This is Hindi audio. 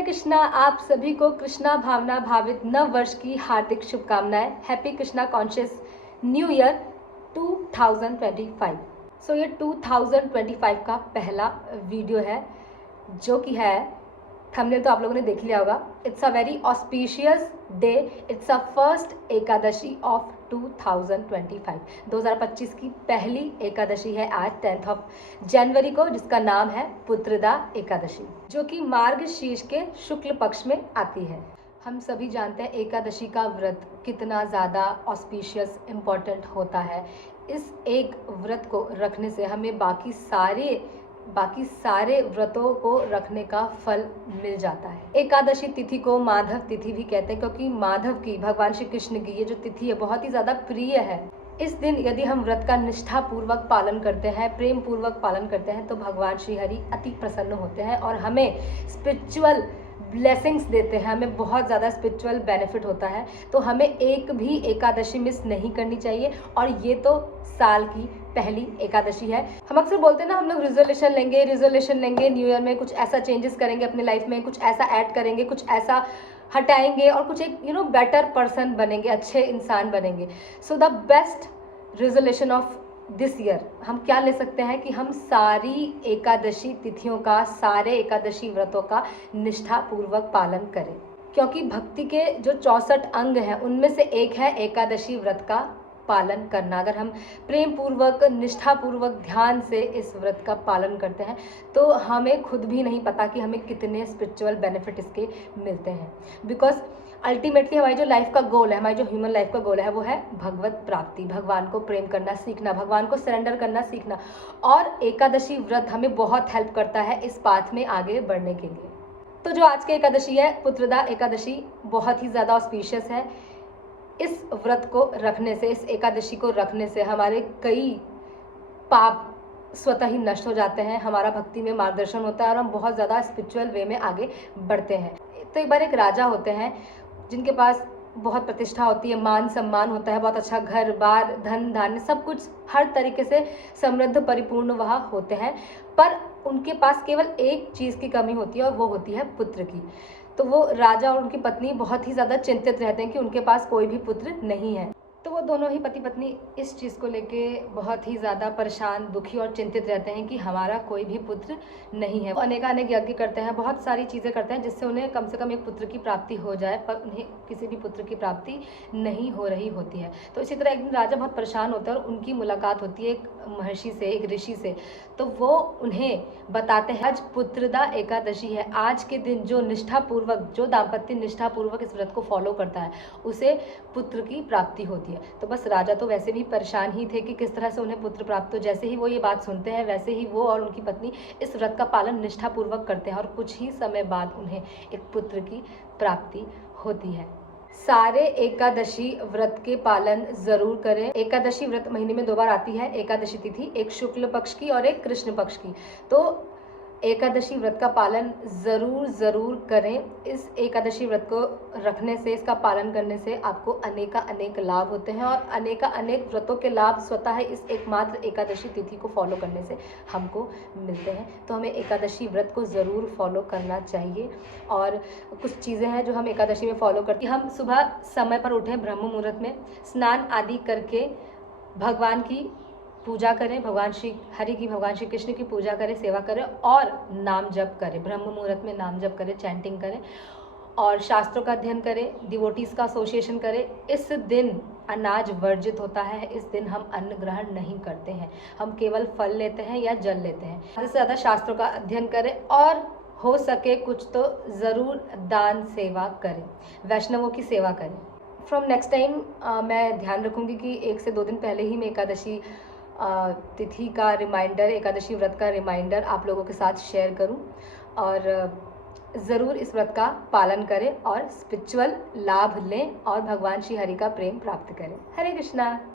हरे कृष्णा। आप सभी को कृष्णा भावना भावित नव वर्ष की हार्दिक शुभकामनाएं। Happy Krishna conscious new year 2025। सो ये 2025 का पहला वीडियो है जो कि है, थंबनेल तो आप लोगों ने देख लिया होगा। It's a very auspicious day. It's a first Ekadashi of 2025 की पहली एकादशी है आज 10 जनवरी को, जिसका नाम है पुत्रदा एकादशी, जो कि मार्गशीर्ष के शुक्ल पक्ष में आती है। हम सभी जानते हैं एकादशी का व्रत कितना ज़्यादा ऑस्पिशियस इम्पॉर्टेंट होता है। इस एक व्रत को रखने से हमें बाकी सारे व्रतों को रखने का फल मिल जाता है। एकादशी तिथि को माधव तिथि भी कहते हैं, क्योंकि माधव की, भगवान श्री कृष्ण की ये जो तिथि है बहुत ही ज़्यादा प्रिय है। इस दिन यदि हम व्रत का निष्ठा पूर्वक पालन करते हैं, प्रेम पूर्वक पालन करते हैं, तो भगवान श्री हरि अति प्रसन्न होते हैं और हमें स्पिरिचुअल ब्लेसिंग्स देते हैं, हमें बहुत ज़्यादा स्पिरिचुअल बेनिफिट होता है। तो हमें एक भी एकादशी मिस नहीं करनी चाहिए, और ये तो साल की पहली एकादशी है। हम अक्सर बोलते हैं ना, हम लोग रिजोल्यूशन लेंगे न्यू ईयर में, कुछ ऐसा चेंजेस करेंगे अपने लाइफ में, कुछ ऐसा ऐड करेंगे, कुछ ऐसा हटाएंगे और कुछ एक बेटर पर्सन बनेंगे, अच्छे इंसान बनेंगे। So the best resolution of this year हम क्या ले सकते हैं कि हम सारी एकादशी तिथियों का, सारे एकादशी व्रतों का निष्ठा पूर्वक पालन करें, क्योंकि भक्ति के जो 64 अंग हैं उनमें से एक है एकादशी व्रत का पालन करना। अगर हम प्रेम पूर्वक, निष्ठा पूर्वक, ध्यान से इस व्रत का पालन करते हैं तो हमें खुद भी नहीं पता कि हमें कितने स्पिरिचुअल बेनिफिट इसके मिलते हैं। बिकॉज अल्टीमेटली हमारी जो लाइफ का गोल है, हमारी जो ह्यूमन लाइफ का गोल है, वो है भगवत प्राप्ति, भगवान को प्रेम करना सीखना, भगवान को सरेंडर करना सीखना। और एकादशी व्रत हमें बहुत हेल्प करता है इस पाथ में आगे बढ़ने के लिए। तो जो आज की एकादशी है, पुत्रदा एकादशी, बहुत ही ज़्यादा ऑस्पिशियस है। इस व्रत को रखने से, इस एकादशी को रखने से हमारे कई पाप स्वतः ही नष्ट हो जाते हैं, हमारा भक्ति में मार्गदर्शन होता है और हम बहुत ज़्यादा स्पिरिचुअल वे में आगे बढ़ते हैं। तो एक बार एक राजा होते हैं जिनके पास बहुत प्रतिष्ठा होती है, मान सम्मान होता है, बहुत अच्छा घर बार, धन धान्य, सब कुछ हर तरीके से समृद्ध परिपूर्ण वह होते हैं। पर उनके पास केवल एक चीज़ की कमी होती है और वो होती है पुत्र की। तो वो राजा और उनकी पत्नी बहुत ही ज़्यादा चिंतित रहते हैं कि उनके पास कोई भी पुत्र नहीं है। तो वो दोनों ही पति पत्नी इस चीज़ को लेके बहुत ही ज़्यादा परेशान, दुखी और चिंतित रहते हैं कि हमारा कोई भी पुत्र नहीं है। वो अनेक यज्ञ करते हैं, बहुत सारी चीज़ें करते हैं जिससे उन्हें कम से कम एक पुत्र की प्राप्ति हो जाए, पर उन्हें किसी भी पुत्र की प्राप्ति नहीं हो रही होती है। तो इसी तरह एक दिन राजा बहुत परेशान होता है और उनकी मुलाकात होती है एक महर्षि से, एक ऋषि से। तो वो उन्हें बताते हैं आज पुत्रदा एकादशी है, आज के दिन जो निष्ठापूर्वक, जो दाम्पत्य निष्ठापूर्वक इस व्रत को फॉलो करता है उसे पुत्र की प्राप्ति होती है। तो बस राजा तो वैसे भी परेशान ही थे कि किस तरह से उन्हें पुत्र प्राप्त हो। जैसे ही वो ये बात सुनते हैं वैसे ही वो और उनकी पत्नी इस व्रत का पालन निष्ठापूर्वक करते हैं और कुछ ही समय बाद उन्हें एक पुत्र की प्राप्ति होती है। सारे एकादशी व्रत के पालन जरूर करें। एकादशी व्रत महीने में 2 बार आती है एकादशी तिथि, एक शुक्ल पक्ष की और एक कृष्ण पक्ष की। तो एकादशी व्रत का पालन ज़रूर करें। इस एकादशी व्रत को रखने से, इसका पालन करने से आपको अनेक लाभ होते हैं और अनेक व्रतों के लाभ स्वतः इस एकमात्र एकादशी तिथि को फॉलो करने से हमको मिलते हैं। तो हमें एकादशी व्रत को ज़रूर फॉलो करना चाहिए। और कुछ चीज़ें हैं जो हम एकादशी में फॉलो करते हैं। हम सुबह समय पर उठें, ब्रह्म मुहूर्त में स्नान आदि करके भगवान की पूजा करें, भगवान श्री हरि की, भगवान श्री कृष्ण की पूजा करें, सेवा करें और नाम जप करें। ब्रह्म मुहूर्त में नाम जप करें, चैंटिंग करें और शास्त्रों का अध्ययन करें, डिवोटीज़ का एसोसिएशन करें। इस दिन अनाज वर्जित होता है, इस दिन हम अन्न ग्रहण नहीं करते हैं, हम केवल फल लेते हैं या जल लेते हैं। ज़्यादा से ज़्यादा शास्त्रों का अध्ययन करें और हो सके कुछ तो ज़रूर दान सेवा करें, वैष्णवों की सेवा करें। फ्रॉम नेक्स्ट टाइम मैं ध्यान रखूँगी कि 1 से 2 दिन पहले ही मैं एकादशी तिथि का रिमाइंडर, एकादशी व्रत का रिमाइंडर आप लोगों के साथ शेयर करूं और ज़रूर इस व्रत का पालन करें और स्पिरिचुअल लाभ लें और भगवान श्री हरि का प्रेम प्राप्त करें। हरे कृष्णा।